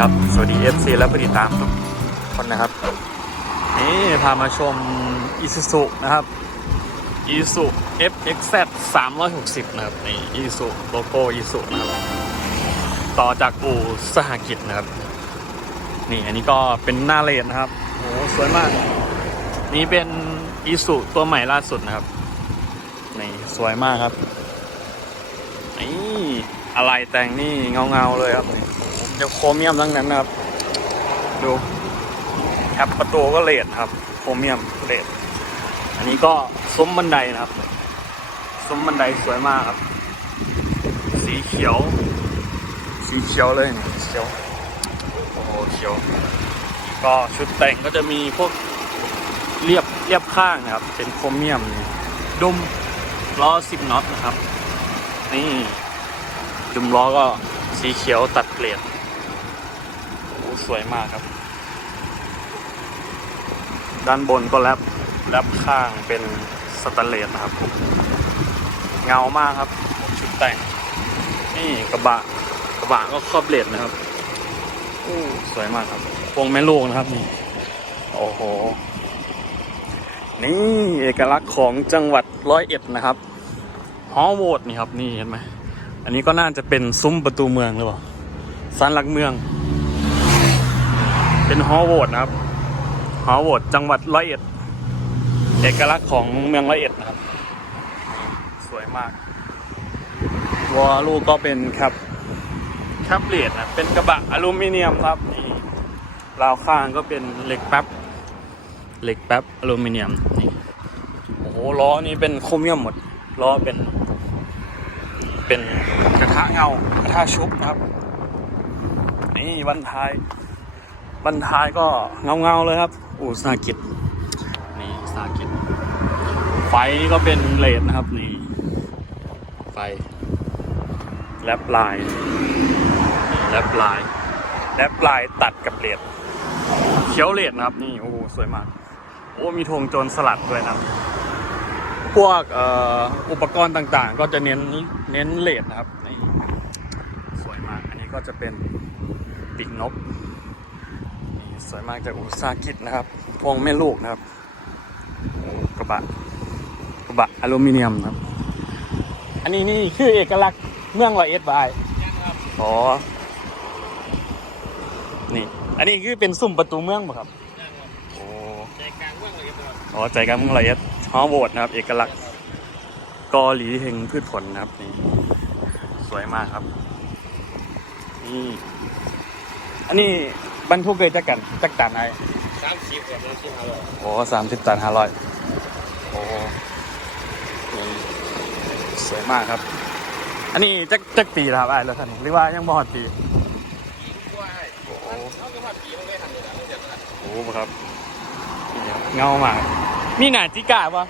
ครับ สวัสดี FC และผู้ติดตามทุกคนนะครับ นี่พามาชม i s u z u นะครับ i s u FXZ 360 นะครับ นี่ i s u โลโก้ i s u นะครับ ต่อจากอู่สหกิจนะครับ นี่อันนี้ก็เป็นหน้าเลนนะครับ โอ้สวยมาก นี่เป็น i s u ตัวใหม่ล่าสุดนะครับ นี่สวยมากครับ นี่อะไรแต่งนี่เงาเงาๆเลยครับนี่ผม จะโครเมียมทั้งนั้นนะครับ ดูแคปประตูก็เลดครับ โครเมียมเลดอันนี้ก็ซุ้มบันไดนะครับซุ้มบันไดสวยมากครับ สีเขียว สีเขียวเลยเขียวโอ้โหเขียว ก็ชุดแต่งก็จะมีพวกเรียบเรียบข้างนะครับ เป็นโครเมียมดุมล้อสิบน็อตนะครับ นี่ดุมล้อก็สีเขียวตัดเกลียด สวยมากครับ ด้านบนก็แลบแลบข้างเป็นสแตนเลสนะครับ เงามากครับ ชุดแต่ง นี่กระบะกระบะก็ครอบเลดนะครับโอ้สวยมากครับพวงแม่ลูกนะครับนี่ โอ้โห นี่เอกลักษณ์ของจังหวัดร้อยเอ็ดนะครับฮอลโวดนี่ครับนี่เห็นไหมอันนี้ก็น่าจะเป็นซุ้มประตูเมืองหรือเปล่าสันหลักเมือง เป็นฮอลโวดนะครับฮอลโวดจังหวัดร้อยเอ็ด เอกลักษณ์ของเมืองร้อยเอ็ดนะครับ สวยมากวอลลูกก็เป็นครับแคปเลดนะเป็นกระบะอลูมิเนียมครับนี่ราวข้างก็เป็นเหล็กแป๊บเหล็กแป๊บอลูมิเนียมนี่โอ้โหล้อนี่เป็นโครเมียมหมดล้อเป็น เป็นกระทะเงากระทะชุบนะครับ นี่บันท้าย บันท้ายก็เงาเงาๆเลยครับอูสากิจนี่สากิจไฟนี่ก็เป็นเลดนะครับนี่ไฟแลบลายแลบลายแลบลายตัดกับเลดเขียวเลดนะครับนี่โอ้โหสวยมากโอ้มีธงโจรสลัดด้วยนะครับพวกเอ่ออุปกรณ์ต่างๆ ก็จะเน้นเน้นเลดนะครับนี่สวยมาก อันนี้ก็จะเป็นปีกนกนี่ สวยมากจากอุตสาหกิจนะครับ พวงแม่ลูกนะครับโอ้กระบะ กระบะอลูมิเนียมนะครับ อันนี้นี่คือเอกลักษณ์เมืองร้อยเอ็ดบายอ๋อ นี่ อันนี้คือเป็นซุ้มประตูเมืองป่ะครับโอ้ใจกลางเมืองเลยครับอ๋อใจกลางเมืองละเอียดฮอโหวตนะครับ เอกลักษณ์กอหลีเฮงพืชผลนะครับนี่สวยมากครับนี่อันนี้ บรรทุกเลยจักกันจักตันไอสามสิบแบบนั้นที่เราโอ้สามสิบตันห้าร้อยโอ้นี่สวยมากครับ อันนี้จักจักปีแล้วครับไอ้แล้วท่านหรือว่ายังบ่ฮอดปีว่าโอ้เขาก็ว่าปีมันไม่ทันเลยนะไม่เจ็บนะโอ้ครับนี่ครับเงามากมีหนาจิกาปะ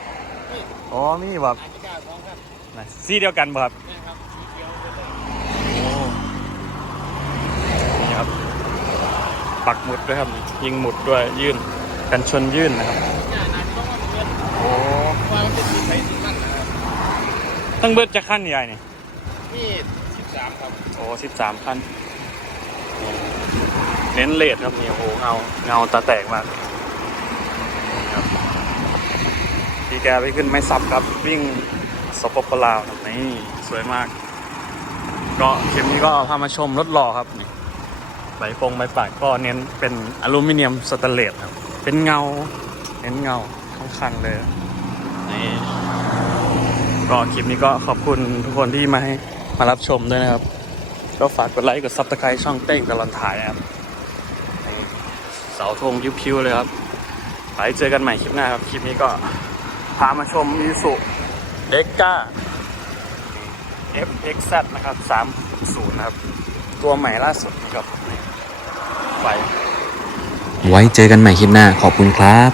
อ๋อมีแบบอาจิก้าสองครับน่ะสีเดียวกันปะครับนี่ครับสีเขียวเลย นี่ครับ ปักหมุดด้วยครับ ยิงหมุดด้วยยื่นกันชนยื่นนะครับเนี่ยนายต้องว่าเงินโอ้ว่ามันเป็นสีไฟสีมันนะครับตั้งเบิดจะขั้นใหญ่นี่นี่สิบสามครับโอ้สิบสามขั้นเน้นเลดครับนี่โอ้โหเงาเงาตาแตกมากนี่ครับพี่แกไปขึ้นไม้ซับครับ วิ่งสปปลาวครับนี่สวยมาก ก็คลิปนี้ก็พามาชมรถหล่อครับนี่ ใบปงใบปากก็เน้นเป็นอลูมิเนียมสแตนเลสครับ เป็นเงา เน้นเงาทั้งคันเลยนี่ก็คลิปนี้ก็ขอบคุณทุกคนที่มาให้มารับชมด้วยนะครับ ก็ฝากกดไลค์กดซับสไครต์ช่องเต้งตลอดถ่ายนะครับนี่เสาธงพิ้วเลยครับไปเจอกันใหม่คลิปหน้าครับ คลิปนี้ก็พามาชมมิสุเด็กก้า FXZ นะครับ 3.0 นะครับ ตัวใหม่ล่าสุดครับไฟไว้เจอกันใหม่คลิปหน้าขอบคุณครับ